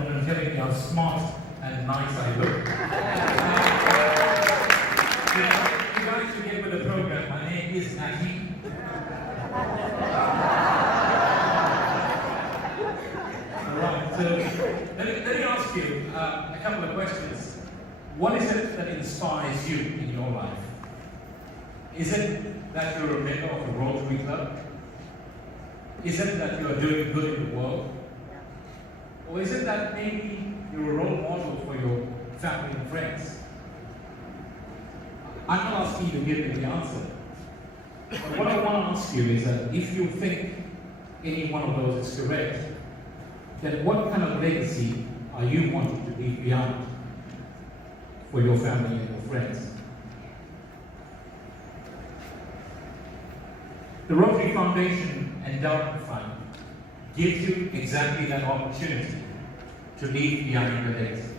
and telling me how smart and nice I look. You guys should get with the program. My name is Natty. Alright, so let me ask you a couple of questions. What is it that inspires you in your life? Is it that you're a member of a Rotary Club? Is it that you are doing good in the world? Or is it that maybe you're a role model for your family and friends? I'm not asking you to give me the answer. But what I want to ask you is that if you think any one of those is correct, then what kind of legacy are you wanting to leave behind for your family and your friends? The Rotary Foundation Endowment Fund gives you exactly that opportunity to leave behind a legacy.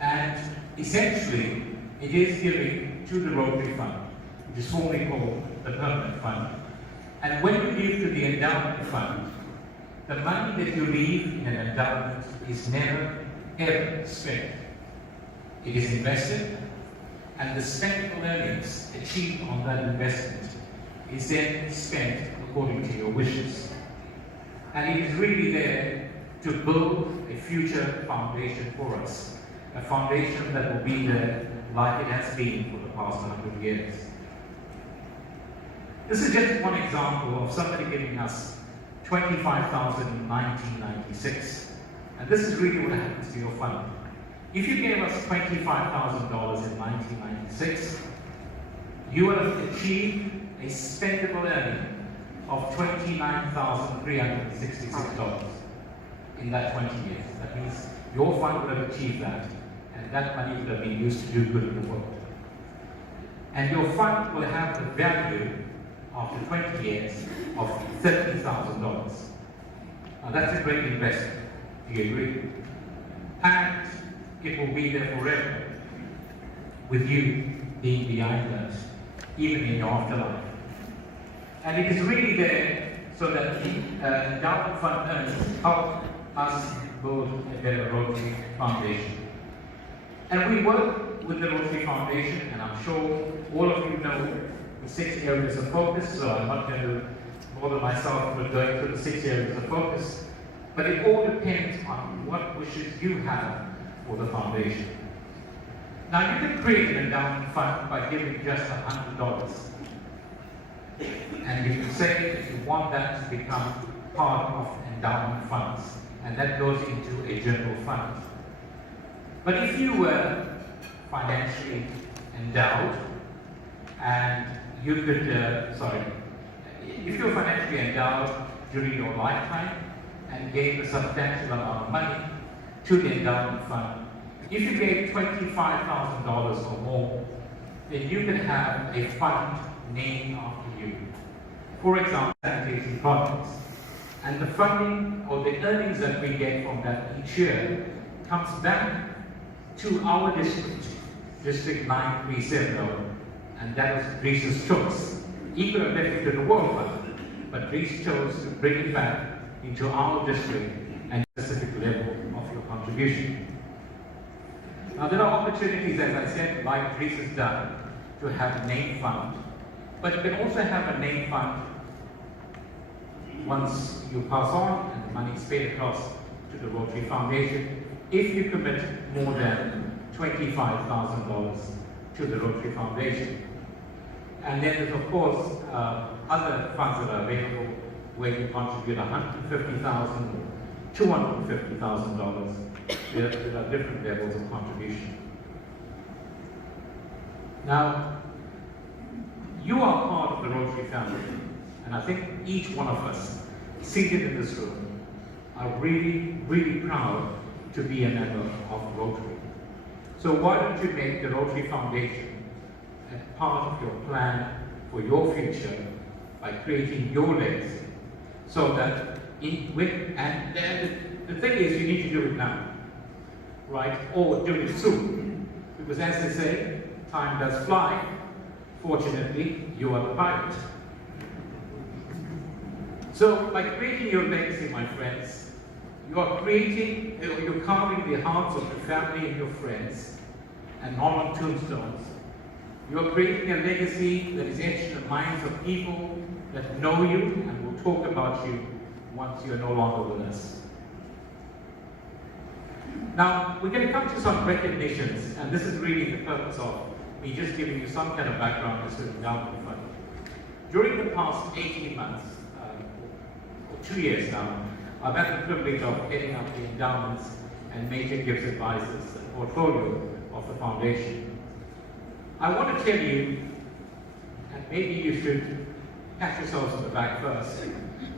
And essentially, it is giving to the Rotary Fund, which is formerly called the Permanent Fund. And when you leave to the Endowment Fund, the money that you leave in an endowment is never, ever spent. It is invested, and the spendable earnings achieved on that investment is then spent according to your wishes. And it is really there to build a future foundation for us, a foundation that will be there like it has been for the past 100 years. This is just one example of somebody giving us $25,000 in 1996. And this is really what happens to your fund. If you gave us $25,000 in 1996, you would have achieved a spendable earning of $29,366 in that 20 years. That means your fund would have achieved that, and that money would have been used to do good in the world. And your fund will have the value after 20 years of $30,000. Now that's a great investment. Do you agree? And it will be there forever, with you being behind us, even in your afterlife. And it is really there so that the endowment fund earnings help us build a better Rotary Foundation. And we work with the Rotary Foundation, and I'm sure all of you know the 6 areas of focus, so I'm not going to bother myself with going through the 6 areas of focus, but it all depends on what wishes you have for the foundation. Now, you can create an endowment fund by giving just $100. And you can say that you want that to become part of endowment funds, and that goes into a general fund. But if you were financially endowed, and you could, if you were financially endowed during your lifetime and gave a substantial amount of money to the endowment fund, if you gave $25,000 or more, then you can have a fund named after you. For example, sanitation projects. And the funding or the earnings that we get from that each year comes back to our district, District 9370, and that was Greece's choice. He could have left it to the World Fund, but Greece chose to bring it back into our district and specific level of your contribution. Now there are opportunities, as I said, like Greece has done, to have a named fund, but you can also have a named fund once you pass on and the money is paid across to the Rotary Foundation if you commit more than $25,000 to the Rotary Foundation. And then there's of course other funds that are available where you contribute $150,000 or $250,000. There are different levels of contribution. Now, you are part of the Rotary family, and I think each one of us seated in this room are really, really proud to be a member of Rotary. So why don't you make the Rotary Foundation a part of your plan for your future by creating your legacy, so that the thing is, you need to do it now, right? Or do it soon, because as they say, time does fly. Fortunately, you are the pilot. So by creating your legacy, my friends, You are creating, you're carving the hearts of your family and your friends, and not on tombstones. You are creating a legacy that is etched in the minds of people that know you and will talk about you once you are no longer with us. Now, we're going to come to some recognitions, and this is really the purpose of me just giving you some kind of background as to the endowment fund. During the past 18 months, or 2 years now, I've had the privilege of heading up the endowments and major gifts advisors portfolio of the foundation. I want to tell you, and maybe you should pat yourselves on the back first,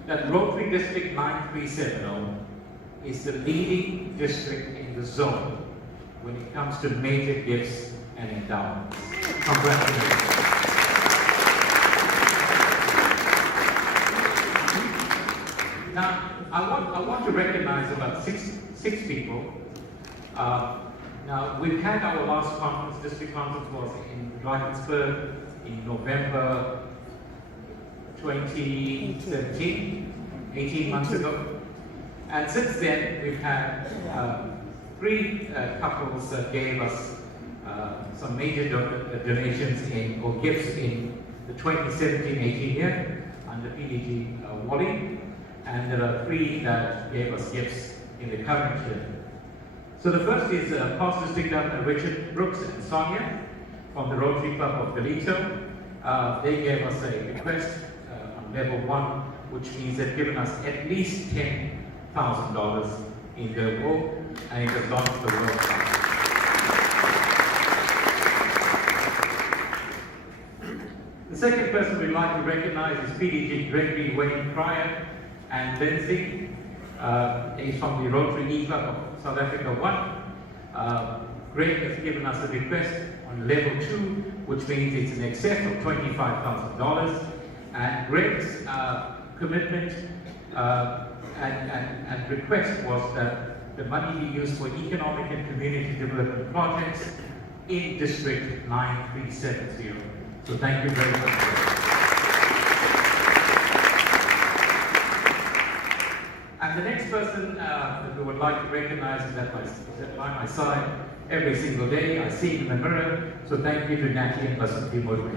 that Rotary District 9370 is the leading district in the zone when it comes to major gifts and endowments. Congratulations. Now, I want to recognize about six people. Now, we've had our last conference, district conference was in Drakensberg in November 2017, 18 months ago. And since then, we've had three couples that gave us some major donations or gifts in the 2017-18 year under PDG Natty, and there are three that gave us gifts in the current year. So the first is Past District Governor Richard Brooks and Sonia from the Rotary Club of Galito. They gave us a request on level 1, which means they've given us at least $10,000 in their will, and it has gone to the World Cup. The second person we'd like to recognize is PDG Gregory Wayne Pryor and Lindsay. He's from the Rotary E-Club of South Africa 1. Greg has given us a request on level 2, which means it's in excess of $25,000. And Greg's commitment and request was that the money be used for economic and community development projects in District 9370. So thank you very much. And the next person that we would like to recognize is by my side every single day. I see him in the mirror. So thank you to Natty and PDG Moodley.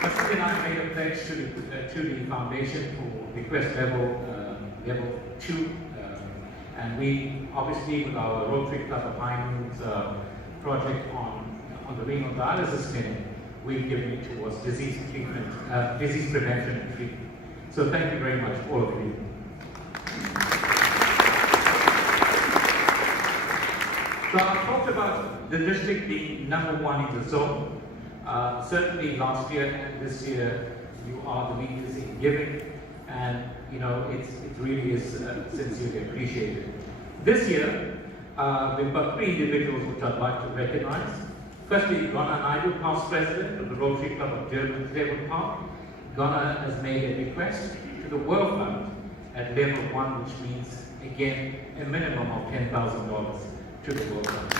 Pastor and I made a pledge to the foundation for request level 2. And we, obviously, with our Rotary Club of Highlands project on the renal dialysis clinic, we've given it towards disease treatment, disease prevention and treatment. So thank you very much, all of you. So I talked about the district being number 1 in the zone. Certainly last year and this year, you are the leaders in giving, and you know it really is sincerely appreciated. This year, we've got 3 individuals which I'd like to recognize. Firstly, Ghana Naidu, past president of the Rotary Club of Devon Park. Ghana has made a request to the World Fund at level 1, which means, again, a minimum of $10,000 to the World Fund.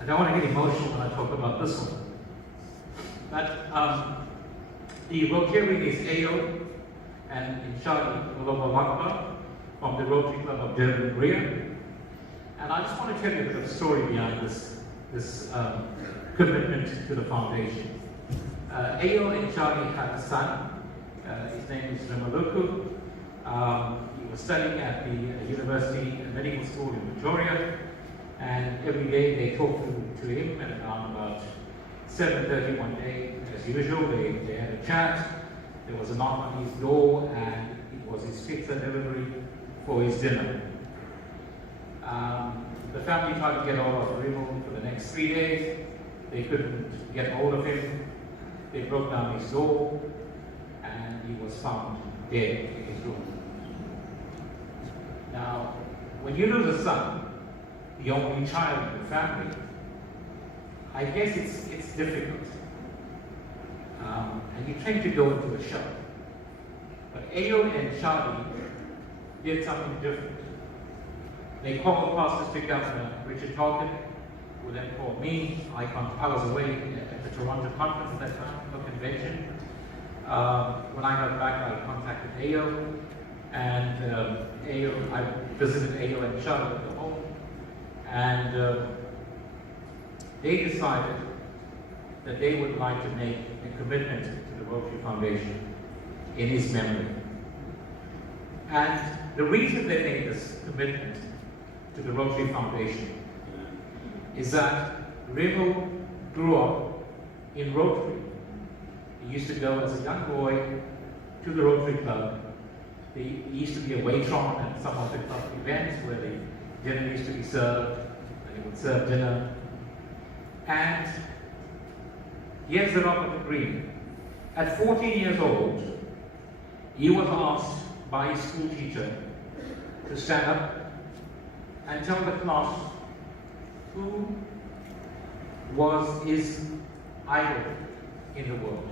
I don't want to get emotional when I talk about this one, but the Rotarian is Ayo and Inshadi Olobawakba from the Rotary Club of Durban, Korea. And I just want to tell you a bit of a story behind this commitment to the foundation. Ayo and Inshadi had a son. His name is Ramaluku. He was studying at the University Medical School in Pretoria. And every day they talked to him, and around about 7:30 one day, as usual, they had a chat. There was a knock on his door, and it was his pizza delivery for his dinner. The family tried to get hold of him for the next 3 days. They couldn't get hold of him. They broke down his door, and he was found dead in his room. Now, when you lose a son, the only child in the family, I guess it's difficult. And you tend to go into a shock. But Ayo and Shadi did something different. They called past District Governor Richard Tolkien, who then called me. I was away at the Toronto conference at that time, the convention. When I got back, I contacted AO, and I visited AO and Charlotte at the home, and they decided that they would like to make a commitment to the Rotary Foundation in his memory. And the reason they made this commitment to the Rotary Foundation is that Remo grew up in Rotary. He used to go as a young boy to the Rotary Club. He used to be a waitron at some of the club events where the dinner used to be served, and he would serve dinner. And here's the rock of the green. At 14 years old, he was asked by his school teacher to stand up and tell the class who was his idol in the world.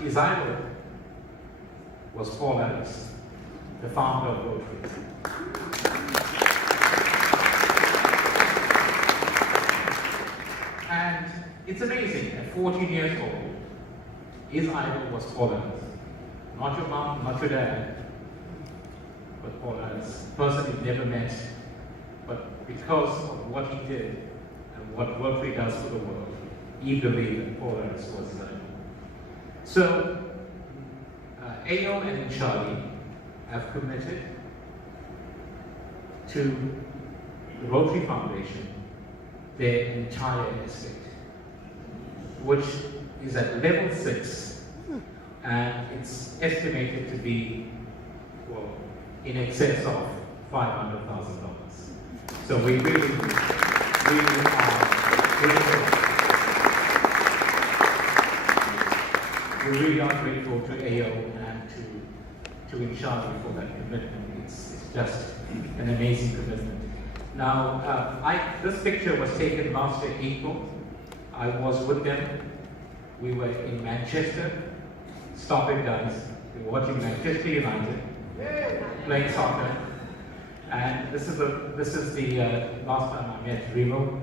His idol was Paul Ellis, the founder of Rotary. And it's amazing, at 14 years old, his idol was Paul Ellis. Not your mom, not your dad, but Paul Ellis. A person he never met, but because of what he did and what Rotary does for the world, he believed that Paul Ellis was his idol. So, AO and Charlie have committed to the Rotary Foundation their entire estate, which is at level 6, and it's estimated to be, well, in excess of $500,000. So we really are grateful. We really are grateful to AO and to Inshali for that commitment. It's just an amazing commitment. Now, this picture was taken last year, April. I was with them. We were in Manchester, stopping guys. We were watching Manchester United playing soccer. And this is the last time I met Remo.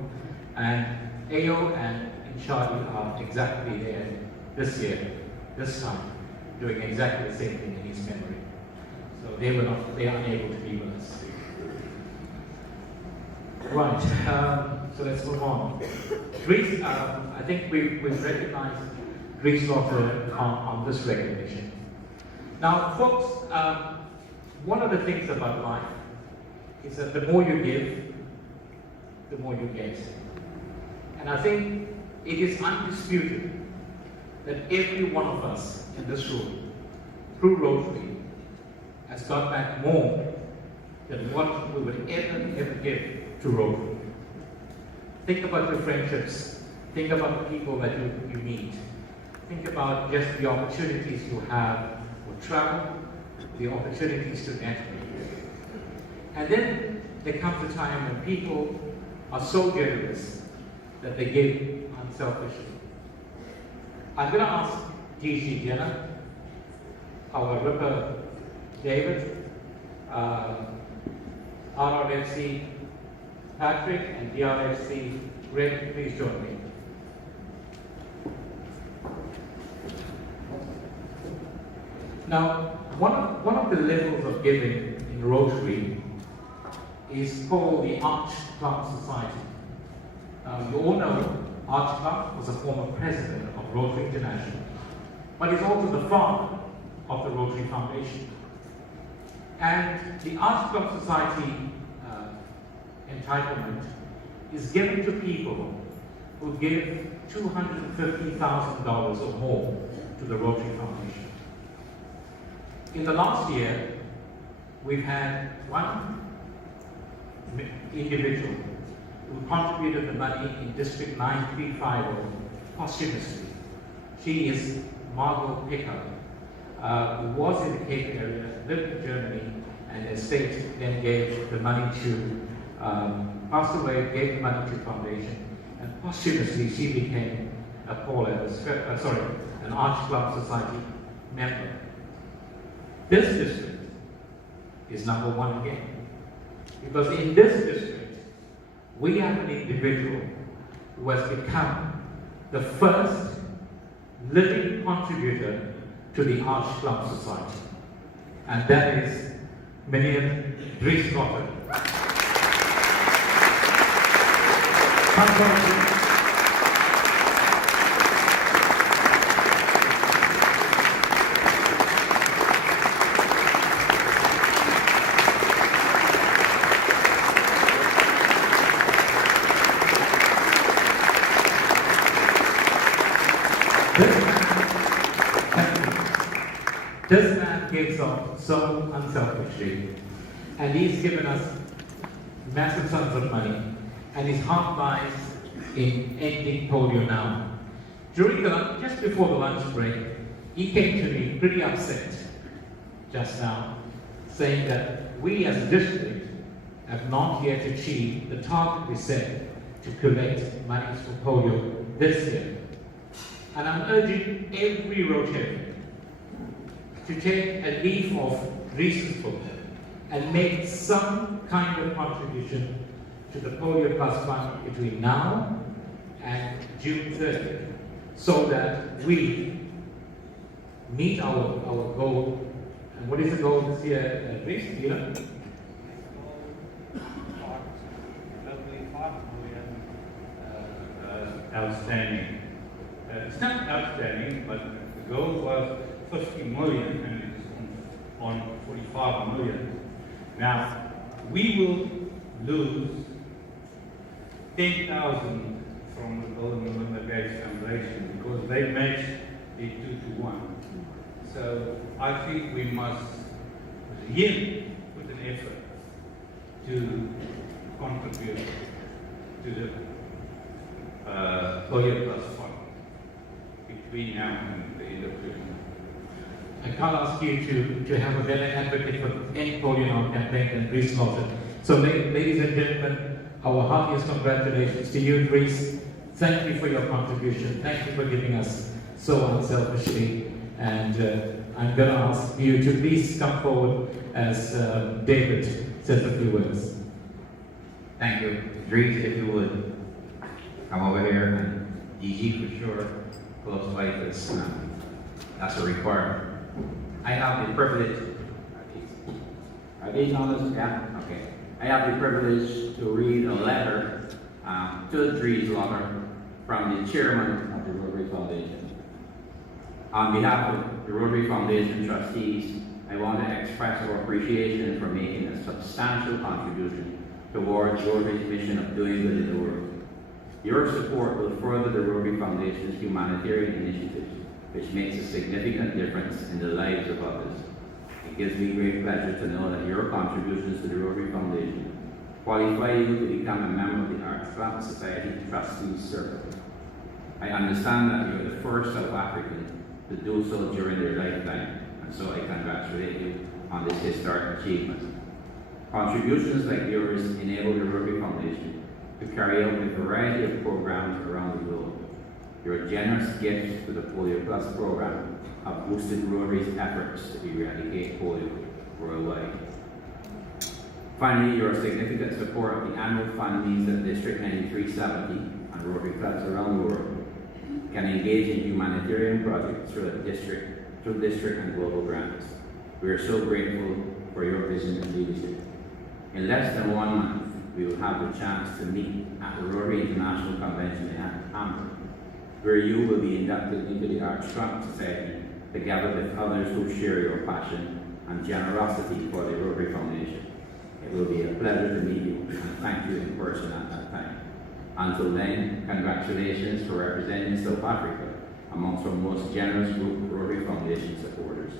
And AO and Inshali are exactly there this year, this time, doing exactly the same thing in his memory. So they are unable to be with us. Right, so let's move on. Greece, I think we've recognized Greece Rotary on this recognition. Now, folks, one of the things about life is that the more you give, the more you get. And I think it is undisputed that every one of us in this room, through Rotary, has got back more than what we would ever give to Rotary. Think about your friendships. Think about the people that you meet. Think about just the opportunities you have for travel, the opportunities to network. And then there comes a time when people are so generous that they give unselfishly. I'm going to ask DG Jenna, our Ripper David, RRFC Patrick, and DRFC Greg, please join me. Now, one of the levels of giving in Rotary is called the Arch Club Society. You all know Arch Club was a former president of Rotary International, but he's also the father of the Rotary Foundation. And the Arch Club Society entitlement is given to people who give $250,000 or more to the Rotary Foundation. In the last year, we've had one individual who contributed the money in District 9350 posthumously. She is Margot Picker, who was in the Cape area, lived in Germany, and the state then gave the money to, passed away, gave the money to the foundation, and posthumously she became a an Arch Club Society member. This district is number one again. Because in this district, we have an individual who has become the first living contributor to the Arch Club Society. And that is Minion Dries Rotter. This man gives up so unselfishly, and he's given us massive sums of money, and his heart lies in ending polio now. Just before the lunch break, he came to me pretty upset just now, saying that we as a district have not yet achieved the target we set to collect monies for polio this year. And I'm urging every Rotarian to take a leaf of Dries' book and make some kind of contribution to the Polio Plus Fund between now and June 30th, so that we meet our goal. And what is the goal this year, Dries? Do you know? Outstanding. It's not outstanding, but the goal was 50 million and it's on 45 million. Now, we will lose 10,000 from the Bill and Melinda Gates Foundation because they matched it 2-1. So I think we must again put an effort to contribute to the Polio Plus Fund between now and the end of June. I can't ask you to have a better advocate for any polio in our campaign than Dries Rotter. So ladies and gentlemen, our heartiest congratulations to you, Dries. Thank you for your contribution. Thank you for giving us so unselfishly. And I'm going to ask you to please come forward as David says a few words. Thank you. Dries, if you would come over here, and DG for sure, close by this. That's a requirement. I have the privilege. Are these on this? Yeah? Okay. I have the privilege to read a letter to Dries Rotter from the chairman of the Rotary Foundation. On behalf of the Rotary Foundation trustees, I want to express our appreciation for making a substantial contribution towards Rotary's mission of doing good in the world. Your support will further the Rotary Foundation's humanitarian initiatives, which makes a significant difference in the lives of others. It gives me great pleasure to know that your contributions to the Rotary Foundation qualify you to become a member of the Arch Club Society Trustees Circle. I understand that you are the first South African to do so during their lifetime, and so I congratulate you on this historic achievement. Contributions like yours enable the Rotary Foundation to carry out a variety of programs around the globe. Your generous gifts to the Polio Plus program have boosted Rotary's efforts to eradicate polio worldwide. Finally, your significant support of the annual fund means that District 9370 and Rotary clubs around the world can engage in humanitarian projects through district and global grants. We are so grateful for your vision and leadership. In less than 1 month, we will have the chance to meet at the Rotary International Convention in Hamburg, where you will be inducted into the Arch Club Society together with others who share your passion and generosity for the Rotary Foundation. It will be a pleasure to meet you and thank you in person at that time. Until then, congratulations for representing South Africa amongst our most generous group of Rotary Foundation supporters.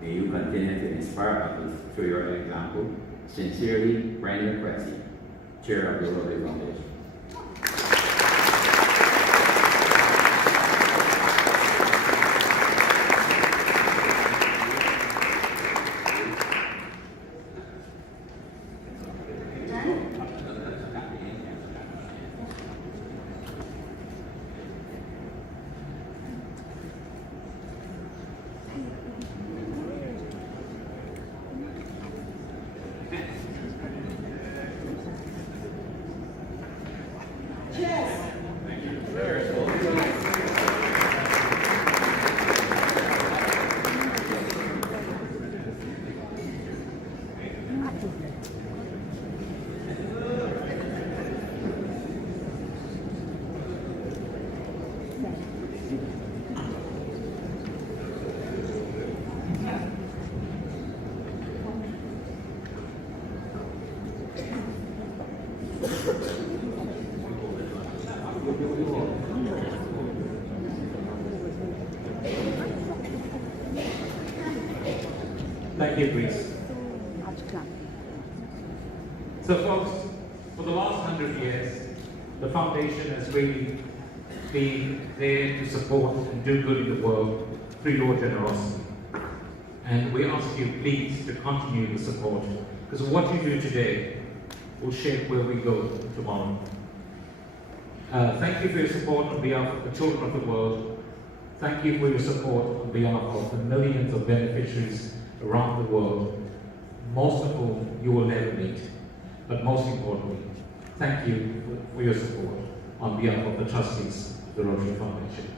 May you continue to inspire others through your example. Sincerely, Brenda Cressy, Chair of the Rotary Foundation. Thank you, Greece. So folks, for the last 100 years, the foundation has really been there to support and do good in the world through your generosity. And we ask you please to continue the support, because what you do today will shape where we go tomorrow. Thank you for your support on behalf of the children of the world. Thank you for your support on behalf of the millions of beneficiaries around the world, most of whom you will never meet. But most importantly, thank you for your support on behalf of the trustees of the Rotary Foundation.